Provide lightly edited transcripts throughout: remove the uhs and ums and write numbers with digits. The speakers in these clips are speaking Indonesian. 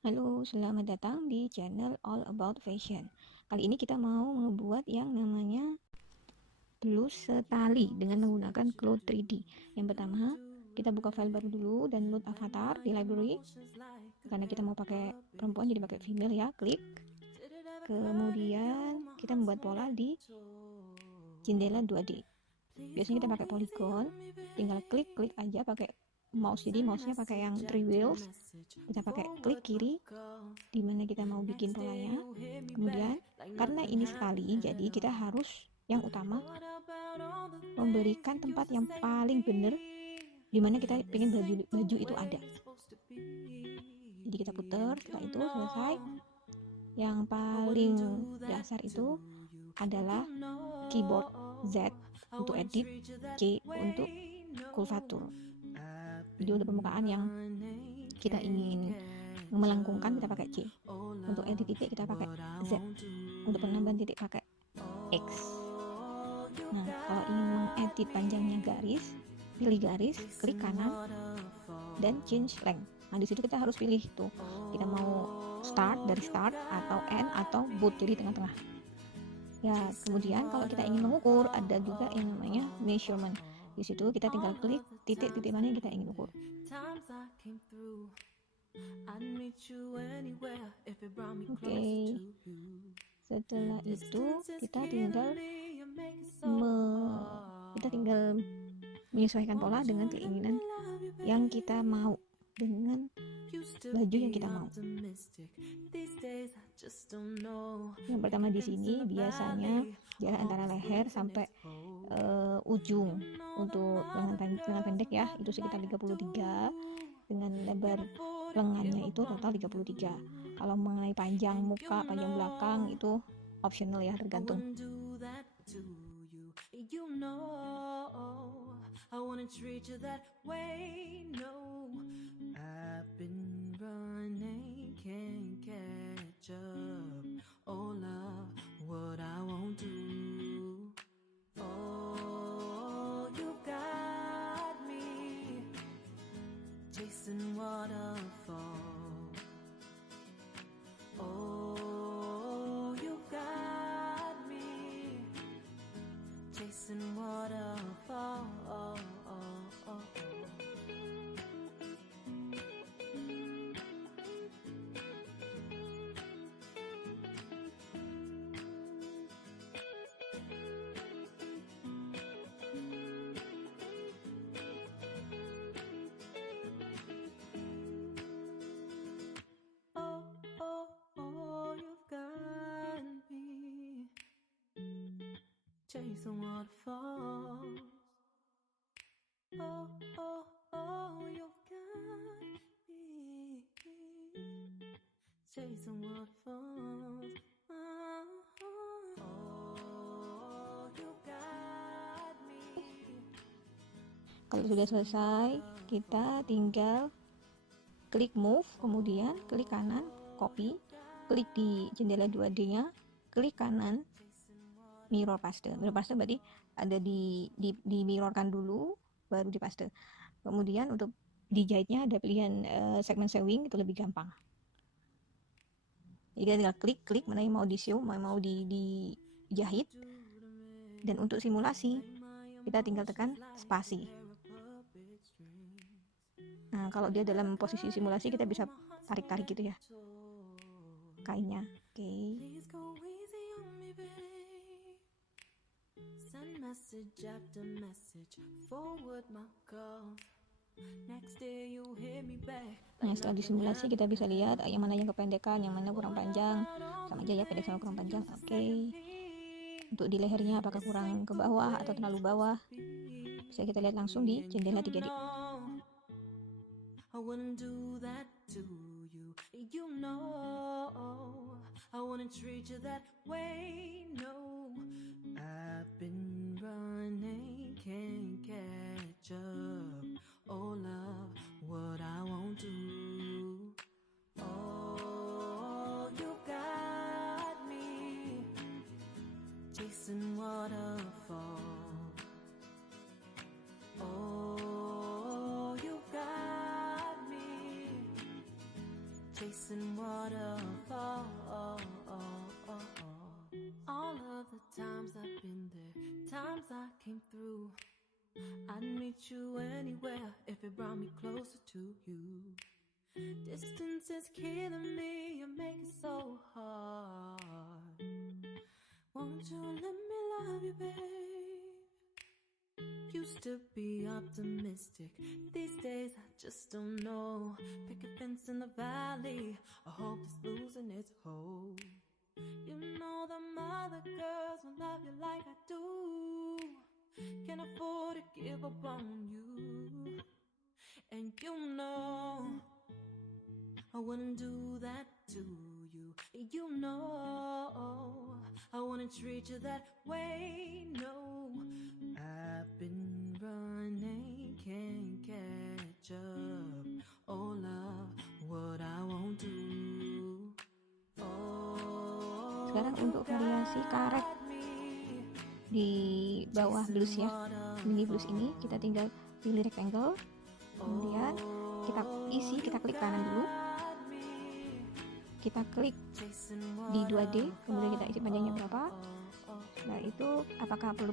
Halo, selamat datang di channel All About Fashion. Kali ini kita mau ngebuat yang namanya blus setali dengan menggunakan Cloud 3D. Yang pertama, kita buka file baru dulu, download avatar di library. Karena kita mau pakai perempuan jadi pakai female ya, klik. Kemudian kita membuat pola di jendela 2D. Biasanya kita pakai polygon, tinggal klik aja pakai mouse. Jadi mouse-nya pakai yang three wheels. Kita pakai klik kiri di mana kita mau bikin polanya. Kemudian karena ini sekali, jadi kita harus yang utama memberikan tempat yang paling benar di mana kita pengen baju itu ada. Jadi kita putar, setelah itu selesai. Yang paling dasar itu adalah keyboard, Z untuk edit, C untuk kurvatur. Jadi untuk permukaan yang kita ingin melengkungkan kita pakai C, untuk edit titik kita pakai Z, untuk penambahan titik pakai X. Nah, kalau ingin mengedit panjangnya garis, pilih garis, klik kanan dan change length. Nah, di situ kita harus pilih tuh, kita mau start dari start atau end atau boot, jadi tengah-tengah. Ya, kemudian kalau kita ingin mengukur, ada juga yang namanya measurement. Di situ kita tinggal klik titik-titik mana yang kita ingin ukur. Oke. Setelah itu kita tinggal menyesuaikan pola dengan keinginan yang kita mau, dengan baju yang kita mau. Yang pertama di sini biasanya jarak antara leher sampai ujung untuk lengan pendek ya, itu sekitar 33. Dengan lebar lengannya itu total 33. Kalau mengenai panjang muka, panjang belakang itu optional ya, tergantung. Chasing waterfall. Oh, you got me chasing waterfall. Chasing waterfalls. Oh, oh, oh, you've got me chasing waterfalls. Oh, you got me. Kalau sudah selesai, kita tinggal klik move, kemudian klik kanan, copy, klik di jendela 2D-nya, klik kanan, mirror paste. Mirror paste berarti ada di mirrorkan dulu baru dipaste. Kemudian untuk dijahitnya ada pilihan segmen sewing, itu lebih gampang. Jadi kita tinggal klik mana yang mau di sew, mau dijahit. Dan untuk simulasi kita tinggal tekan spasi. Nah, kalau dia dalam posisi simulasi kita bisa tarik-tarik gitu ya kainnya. Oke. Nah, setelah disimulasi kita bisa lihat yang mana yang kependekan, yang mana kurang panjang. Sama aja ya, pendek sama kurang panjang. Oke. Untuk di lehernya apakah kurang ke bawah atau terlalu bawah, bisa kita lihat langsung di jendela 3D. I wouldn't do that to you, you know. I wouldn't treat you that way, no. I've been running, can't catch up. Oh love, what I won't do. Oh, you got me chasing waterfall. Oh, chasing chasing waterfall. All of the times I've been there, times I came through. I'd meet you anywhere if it brought me closer to you. Distance is killing me, you make it so hard. Won't you let me love you, babe? Used to be optimistic, these days I just don't know. Pick a fence in the valley, I hope it's losing its hold. You know them other girls will love you like I do. Can't afford to give up on you. And you know I wouldn't do that to you. You know I wouldn't treat you that way. No, I've been running, can't catch up. Oh love, what I won't do. Oh, Sekarang untuk variasi karet di bawah blues ya, mini blues ini kita tinggal pilih rectangle, kemudian kita isi, kita klik kanan dulu, kita klik di 2D, kemudian kita isi panjangnya berapa. Setelah itu apakah perlu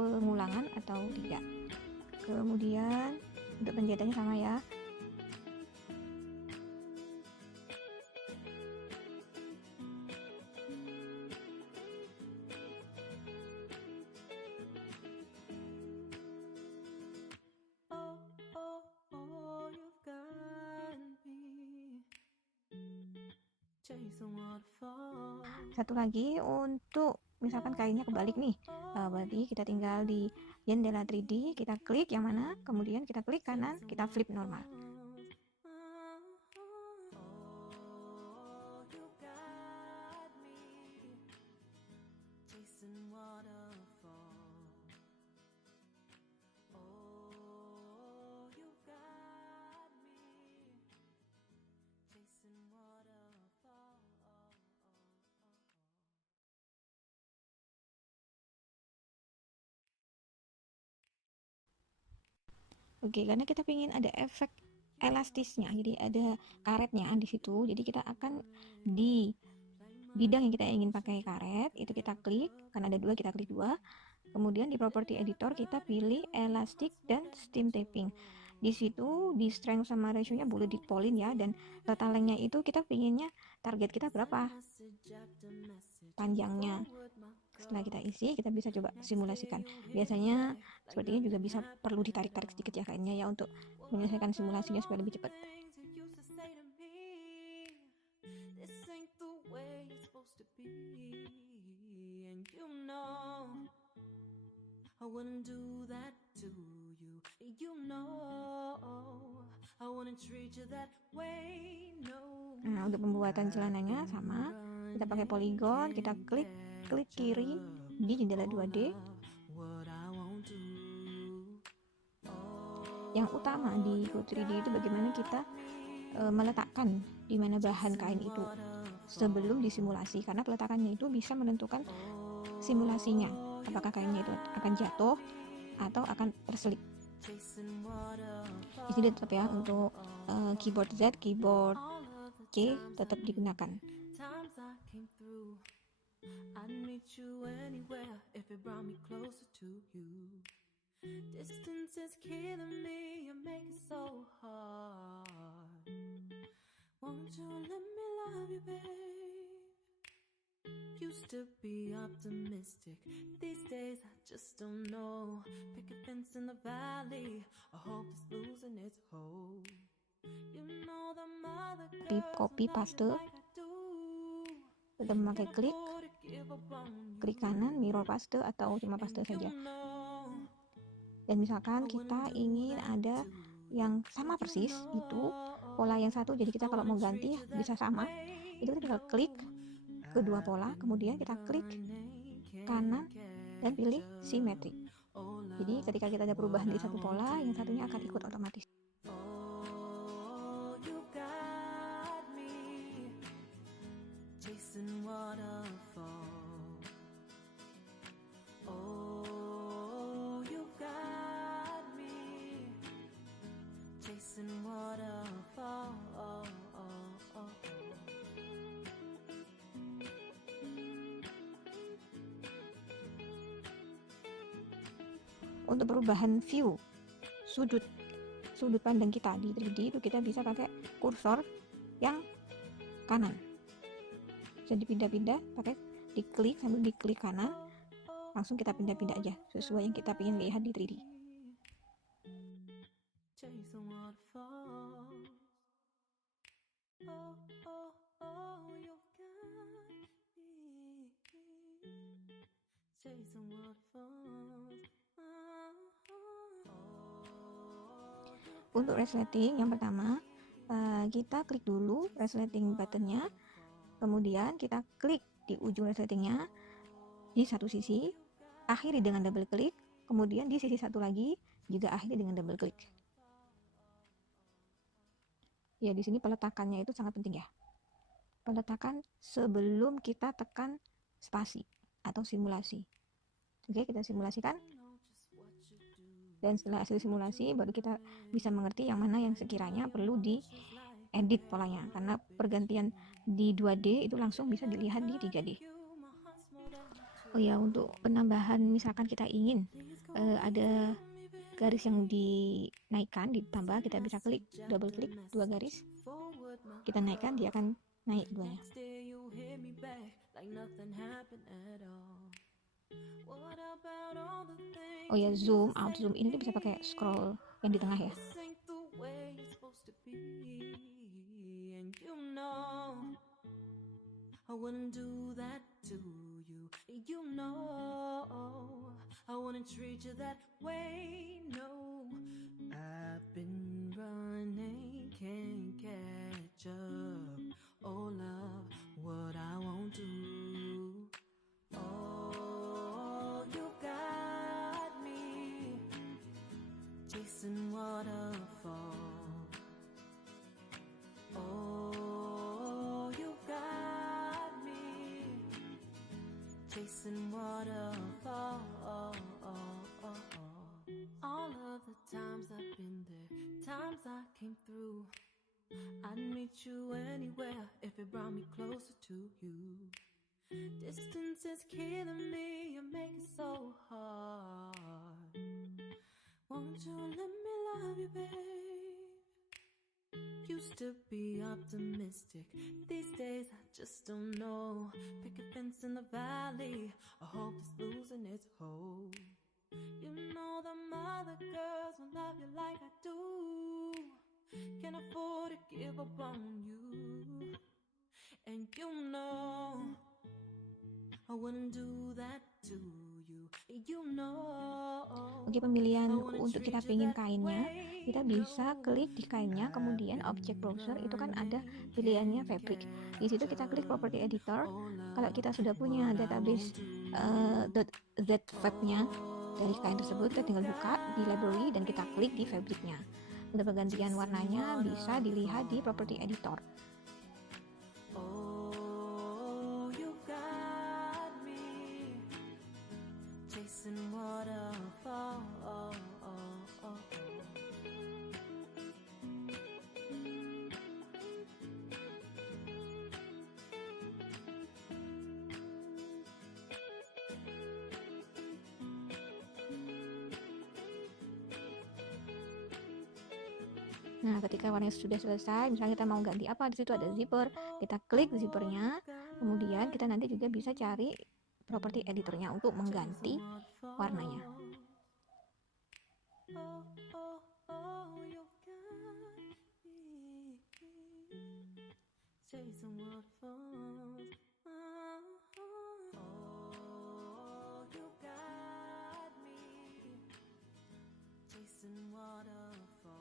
pengulangan atau tidak. Kemudian untuk penjahitannya sama ya. Satu lagi untuk misalkan kainnya kebalik nih, berarti kita tinggal di jendela 3D, kita klik yang mana, kemudian kita klik kanan, kita flip normal. Oke, karena kita ingin ada efek elastisnya, jadi ada karetnya di situ. Jadi kita akan di bidang yang kita ingin pakai karet, itu kita klik, karena ada 2 kita klik 2. Kemudian di property editor kita pilih elastic dan steam taping. Di situ di strength sama ratio-nya boleh dipolin ya, dan total length-nya itu kita pinginnya target kita berapa panjangnya. Setelah kita isi, kita bisa coba simulasikan. Biasanya sepertinya juga bisa perlu ditarik-tarik sedikit ya kainnya ya, untuk menyelesaikan simulasinya supaya lebih cepat. Nah, untuk pembuatan celananya sama, kita pakai polygon, kita klik kiri di jendela 2D. Yang utama di Go 3D itu bagaimana kita meletakkan di mana bahan kain itu sebelum disimulasi, karena peletakannya itu bisa menentukan simulasinya, apakah kainnya itu akan jatuh atau akan terselip. Di sini tetap ya, untuk keyboard Z, keyboard C tetap digunakan. I'd meet you anywhere if it brought me closer to you. Distance is killing me, you make it so hard. Won't you let me love you, babe? Used to be optimistic, these days I just don't know. Pick a fence in the valley, I hope it's losing its hold. You know the mother copy paste, kita memakai klik kanan, mirror paste atau cuma paste saja. Dan misalkan kita ingin ada yang sama persis, itu pola yang satu, jadi kita kalau mau ganti bisa sama, itu kita tinggal klik kedua pola, kemudian kita klik kanan dan pilih symmetry. Jadi ketika kita ada perubahan di satu pola, yang satunya akan ikut otomatis. untuk perubahan view sudut pandang kita di 3D itu kita bisa pakai kursor yang kanan, bisa dipindah-pindah pakai diklik, sambil diklik kanan langsung kita pindah-pindah aja sesuai yang kita ingin lihat di 3D. Untuk resleting yang pertama, kita klik dulu resleting buttonnya, kemudian kita klik di ujung resletingnya di satu sisi, akhiri dengan double klik, kemudian di sisi satu lagi juga akhiri dengan double klik. Ya, di sini peletakannya itu sangat penting ya. Peletakan sebelum kita tekan spasi atau simulasi. Oke, kita simulasikan. Dan setelah hasil simulasi baru kita bisa mengerti yang mana yang sekiranya perlu diedit polanya, karena pergantian di 2D itu langsung bisa dilihat di 3D. Oh ya, untuk penambahan misalkan kita ingin ada garis yang dinaikkan, ditambah, kita bisa klik, double klik 2 garis, kita naikkan, dia akan naik duanya. Oh ya, zoom out, zoom in itu bisa pakai scroll yang di tengah ya. I wouldn't do that to you. You know I wouldn't treat you that way. No, I've been running, can't catch up. Oh love, what I won't do. Oh, you got me chasing waterfalls. Oh, you got me chasing waterfalls. All of the times I've been there, times I came through. I'd meet you anywhere if it brought me closer to you. Distance is killing me, you make it so hard. Won't you let me love you, babe? Used to be optimistic, these days I just don't know. Pick a fence in the valley, I hope it's losing its hold. You know them other girls won't love you like I do. Can't afford to give up on you. And you know I wouldn't do that to you. You know. Oke, pemilihan untuk kita pingin kainnya, kita bisa klik di kainnya, kemudian object browser itu kan ada pilihannya fabric. Di situ kita klik property editor. Kalau kita sudah punya database .z-fab-nya dari kain tersebut, kita tinggal buka di library dan kita klik di fabricnya. Untuk pergantian warnanya bisa dilihat di property editor. Nah, ketika warnanya sudah selesai, misalnya kita mau ganti apa, di situ ada zipper, kita klik zippernya, kemudian kita nanti juga bisa cari property editornya untuk mengganti warnanya.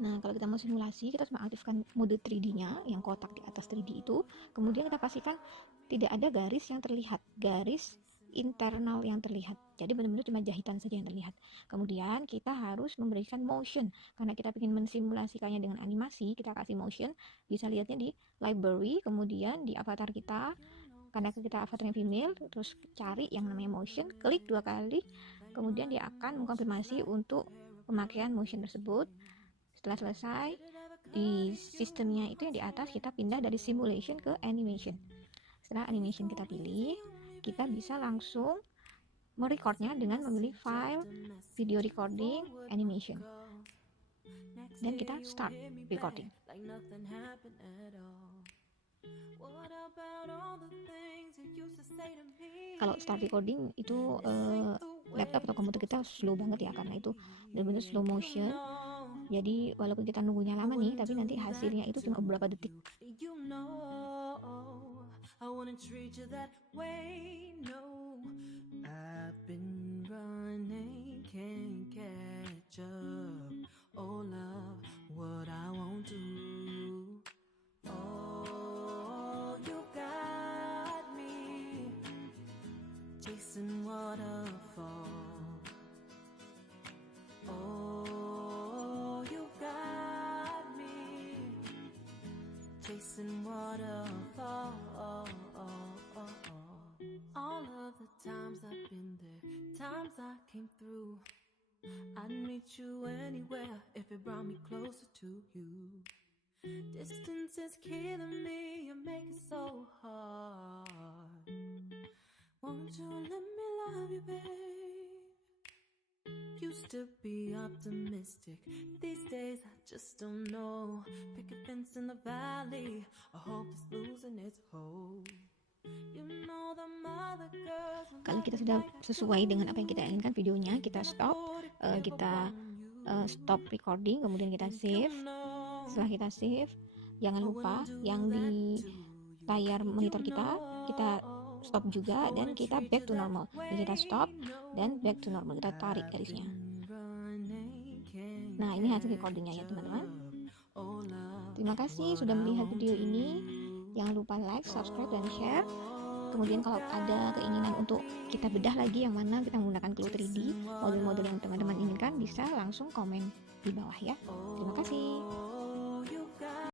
Nah, kalau kita mau simulasi, kita harus mengaktifkan mode 3D-nya yang kotak di atas 3D itu. Kemudian kita pastikan tidak ada garis yang terlihat, garis internal yang terlihat. Jadi benar-benar cuma jahitan saja yang terlihat. Kemudian kita harus memberikan motion. Karena kita ingin mensimulasikannya dengan animasi, kita kasih motion. Bisa lihatnya di library, kemudian di avatar kita. Karena kita avatarnya female, terus cari yang namanya motion, klik 2 kali. Kemudian dia akan mengkonfirmasi untuk pemakaian motion tersebut. Setelah selesai, di sistemnya itu yang di atas kita pindah dari simulation ke animation. Setelah animation kita pilih, kita bisa langsung merecordnya dengan memilih file video recording animation, dan kita start recording. Kalau start recording itu laptop atau komputer kita slow banget ya, karena itu benar-benar slow motion. Jadi walaupun kita nunggunya lama nih, tapi nanti hasilnya itu cuma beberapa detik. Chasing waterfall. Oh, you got me chasing waterfall. All of the times I've been there, times I came through. I'd meet you anywhere if it brought me closer to you. Distance is killing me, you make it so hard. Won't you let me love you, babe? Used to be optimistic, these days I just don't know. Pick a fence in the valley, I hope it's losing its hold. You know the mother girls. Kalau kita sudah sesuai dengan apa yang kita inginkan videonya, kita stop, stop recording, kemudian kita save. Setelah kita save, jangan lupa yang di layar monitor kita stop juga, dan kita back to normal. Jadi kita stop dan back to normal, kita tarik garisnya. Nah, ini hasil recordingnya ya teman-teman. Terima kasih sudah melihat video ini. Jangan lupa like, subscribe, dan share. Kemudian kalau ada keinginan untuk kita bedah lagi yang mana kita menggunakan Clue 3D, model-model yang teman-teman inginkan, bisa langsung komen di bawah ya. Terima kasih.